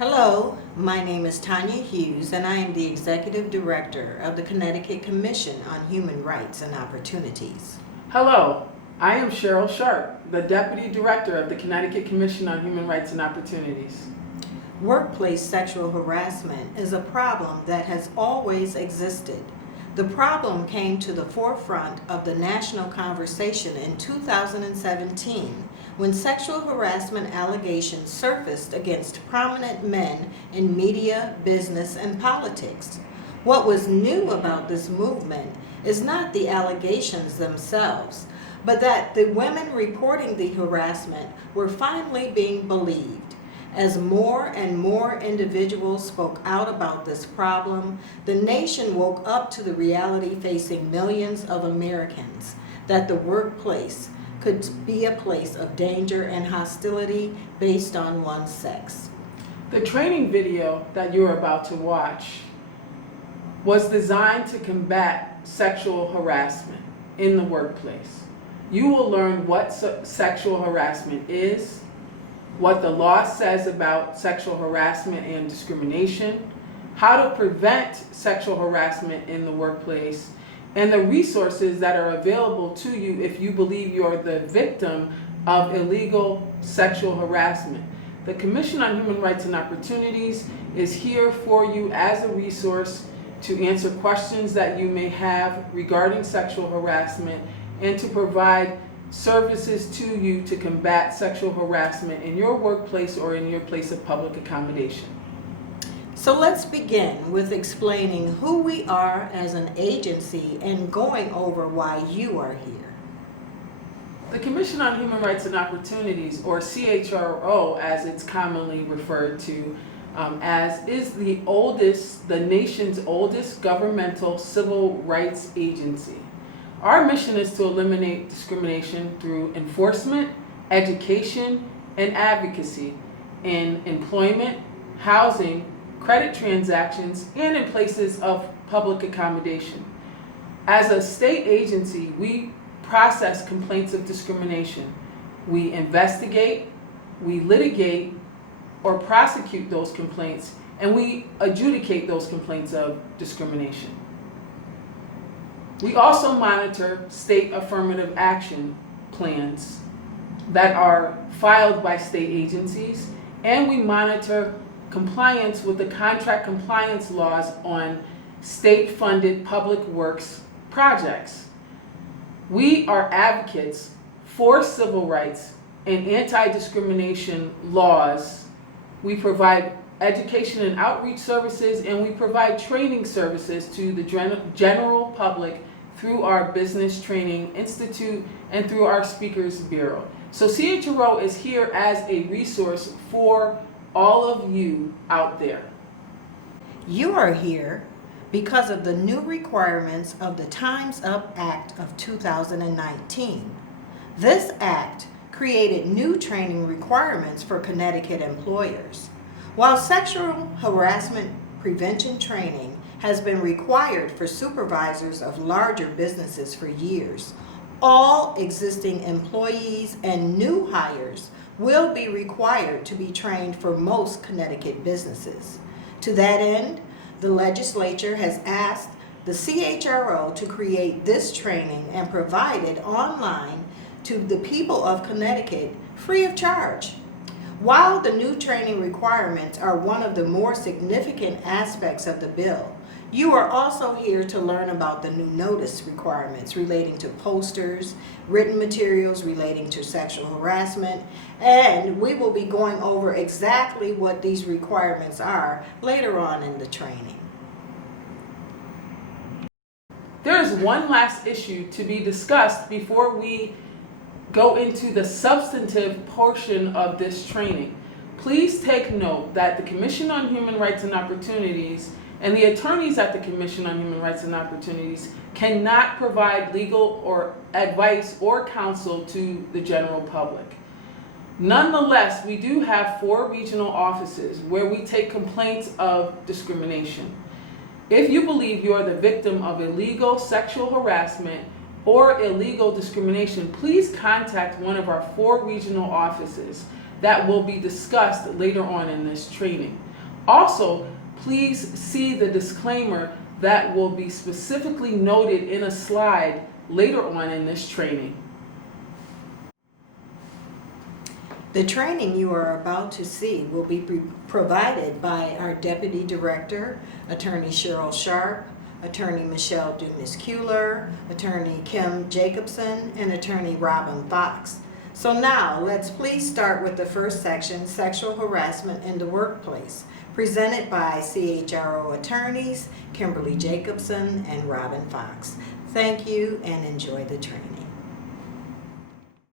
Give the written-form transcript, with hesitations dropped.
Hello, my name is Tanya Hughes and I am the Executive Director of the Connecticut Commission on Human Rights and Opportunities. Hello, I am Cheryl Sharp, the Deputy Director of the Connecticut Commission on Human Rights and Opportunities. Workplace sexual harassment is a problem that has always existed. The problem came to the forefront of the national conversation in 2017 when sexual harassment allegations surfaced against prominent men in media, business, and politics. What was new about this movement is not the allegations themselves, but that the women reporting the harassment were finally being believed. As more and more individuals spoke out about this problem, the nation woke up to the reality facing millions of Americans that the workplace could be a place of danger and hostility based on one's sex. The training video that you're about to watch was designed to combat sexual harassment in the workplace. You will learn what sexual harassment is, what the law says about sexual harassment and discrimination, how to prevent sexual harassment in the workplace, and the resources that are available to you if you believe you're the victim of illegal sexual harassment. The Commission on Human Rights and Opportunities is here for you as a resource to answer questions that you may have regarding sexual harassment and to provide services to you to combat sexual harassment in your workplace or in your place of public accommodation. So let's begin with explaining who we are as an agency and going over why you are here. The Commission on Human Rights and Opportunities, or CHRO as it's commonly referred to as, is the nation's oldest governmental civil rights agency. Our mission is to eliminate discrimination through enforcement, education, and advocacy in employment, housing, credit transactions, and in places of public accommodation. As a state agency, we process complaints of discrimination. We investigate, we litigate, or prosecute those complaints, and we adjudicate those complaints of discrimination. We also monitor state affirmative action plans that are filed by state agencies, and we monitor compliance with the contract compliance laws on state-funded public works projects. We are advocates for civil rights and anti-discrimination laws. We provide education and outreach services, and we provide training services to the general public through our Business Training Institute and through our Speakers Bureau. So CHRO is here as a resource for all of you out there. You are here because of the new requirements of the Time's Up Act of 2019. This act created new training requirements for Connecticut employers. While sexual harassment prevention training has been required for supervisors of larger businesses for years, all existing employees and new hires will be required to be trained for most Connecticut businesses. To that end, the legislature has asked the CHRO to create this training and provide it online to the people of Connecticut free of charge. While the new training requirements are one of the more significant aspects of the bill, you are also here to learn about the new notice requirements relating to posters, written materials relating to sexual harassment, and we will be going over exactly what these requirements are later on in the training. There is one last issue to be discussed before we go into the substantive portion of this training. Please take note that the Commission on Human Rights and Opportunities and the attorneys at the Commission on Human Rights and Opportunities cannot provide legal or advice or counsel to the general public. Nonetheless, we do have 4 regional offices where we take complaints of discrimination. If you believe you are the victim of illegal sexual harassment or illegal discrimination, please contact one of our 4 regional offices that will be discussed later on in this training. Also, please see the disclaimer that will be specifically noted in a slide later on in this training. The training you are about to see will be provided by our Deputy Director, Attorney Cheryl Sharp, Attorney Michelle Dumas-Kuehler, Attorney Kim Jacobson, and Attorney Robin Fox. So now, let's please start with the first section, Sexual Harassment in the Workplace, presented by CHRO attorneys Kimberly Jacobson and Robin Fox. Thank you and enjoy the training.